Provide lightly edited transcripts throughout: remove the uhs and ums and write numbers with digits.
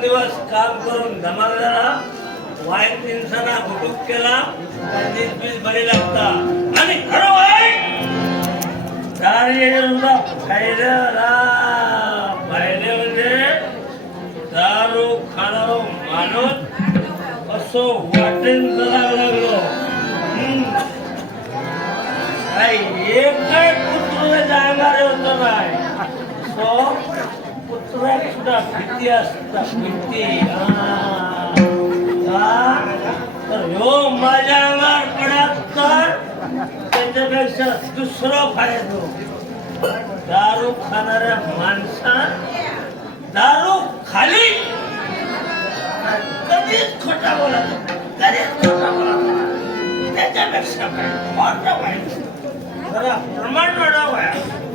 दिवस काम करून धमाल झाला वाईट इंसाना घुटूक केला बीज बरी लागता आणि खरं वाईट पाहिले म्हणजे दारू खाणारो माणूस असो वाटेन करायला लागलो एक काय कुत्रा जाणार होतो नाही सो पुत्राक सुद्धा भीती असता भीती तर ह्यो माझ्या अंगावर पडत तर त्याच्यापेक्षा दुसरा फायदा दारू खाणाऱ्या माणसात दारू खाली कधीच खोटा बोलत कधीच खोटा बोलत त्याच्यापेक्षा मोठा पाहिजे जरा प्रमाण वाढावं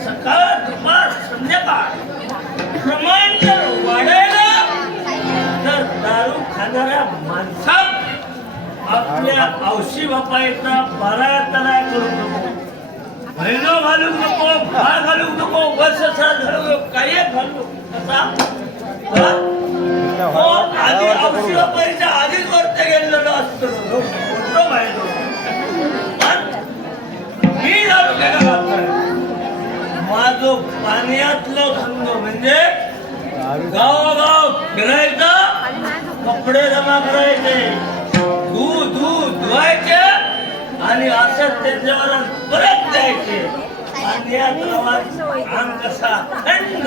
सकाळ दुपार संध्याकाळ प्रमाण जर वाढायला तर दारू खाणाऱ्या माणसात आपल्या औशी बापायचा बारायला करू नको महिनो घालू नको भाळ घालू नको वर्ष घालू काही घालू कसा आधी औशी बापायच्या आधीच वरत गेलेलो असतो मोठं पाहिजे मी दारू केला माझं पाण्यातलं धंदो म्हणजे गावोगाव फिरायचं कपडे जमा करायचे दूध धुवायचे आणि असं त्याच्यावर परत द्यायचे पाण्यात अंग कसा थंड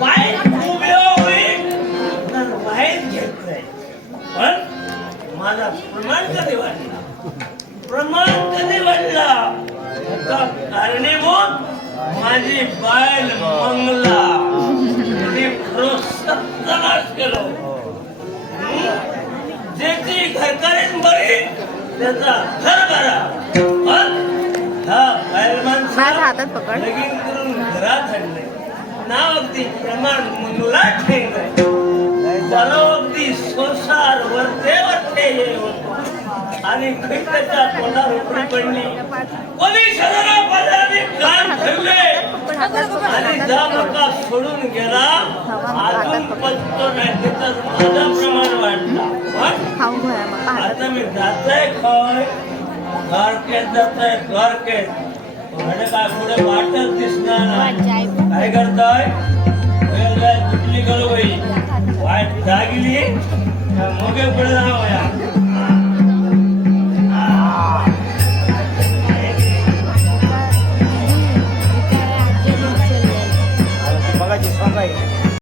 वाईट उभे होईल तर वाईट घेत नाही पण माझा प्रमाण कधी वाढला कारणीभूत माझी बायल मंगला सत्यानाश केलो ज्याची घरकारीन बरी त्याचा घर बरा पण हा बायल माणसा लगीन करून घरात आणले नाव अगदी प्रमाण मंगला ठेवलंय त्याला अगदी संसार वरते हे होतो आणि खैत्याच्या तोंडावर उपडी पडली कोणी शरीरा बाजाराने कान ठेवले आणि जा मका सोडून गेला अजून पत्तो नाही त्याचं माझं प्रमाण वाढला पण आता मी जातोय खय गारकेत जातोय गारकेत म्हणजे काय पुढे वाटच दिसणार काय करताय कुठली करू बाई वाट जागली मगे पुढे जाऊया